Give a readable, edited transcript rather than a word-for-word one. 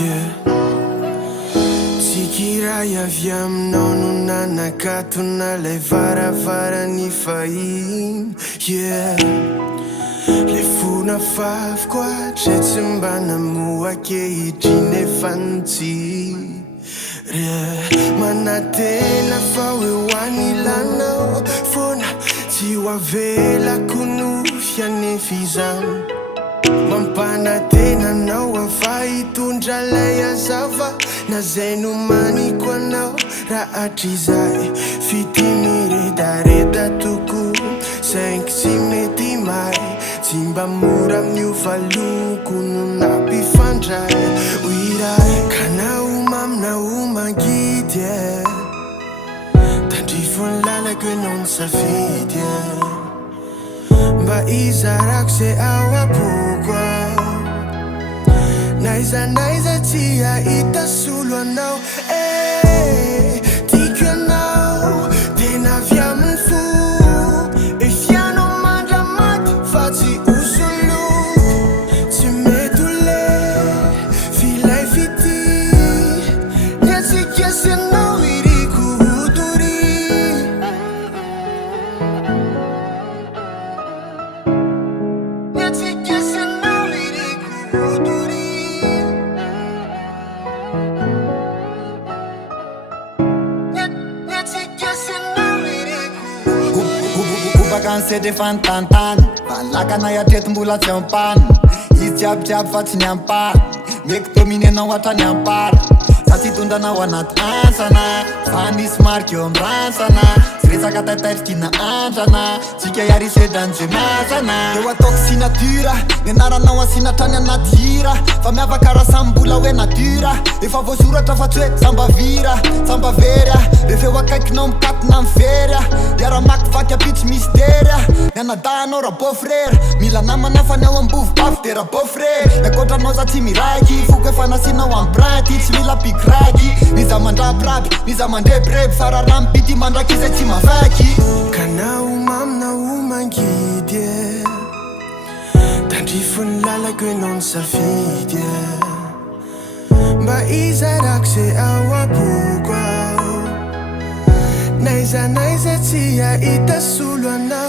yeah. Tsikira avy aminao no nanakatona lay varavarany fahiny, yeah. Le fona fafiko atray tsy mba namoakehitriny efa nitsiry, yeah. Manatena fa hoe hoany ilanao fona tsy ho avelako no fianefa izany. Mampanatena anao afa hitondra lay azava na zay no maniko anao raha hatrizay fitimiredareda toko saingy tsy mety may tsy mba mora miova loko no nampifandray oiray ka naoma magidy tandrifony lalako enao ny safidy mba izarako zay ao apoko naiza tsy ahita solo anao tiako anao tena avy amin'ny fo efianao mandramaty fa tsy osolo tsy mety ho le filay fity ny atsika sy anao iriko hodory ny atsika sy anao iriko hodory Vakansetra efa nitantany valakana iatreto mbola tsy ampany izy jiabijiaby fa tsy ny ampany meky dominy anao hatrany ampara sa tsy tondranao anaty ansana fa nisy mariky eo amrantsana sy resaka taitairikina andrana tsika iarisedrany zay masana eo ataoko sinatura ny anaranao asinatrany anaty hira fa miavaka raha samby-bola hoe natura efa voasoratra fa tsy hoe sambavery refeo akaikinao mikatina mivery iara-maky vaky apitsy mistery ny anadahanao raha beau-frère mila namana fa ny ao ambovo bafy de raha beau-frère nakotranao za tsy miraiky foko efa nasinao ambraty tsy mila pikraky niza mandrapiraby niza mandrebireby fa raha raha mipity mandraky izay tsy mavaky ka naomam mangidy tandrifony lalako enao ny safidy mba izarako zay ao apoko naiza tsy ahita solo anao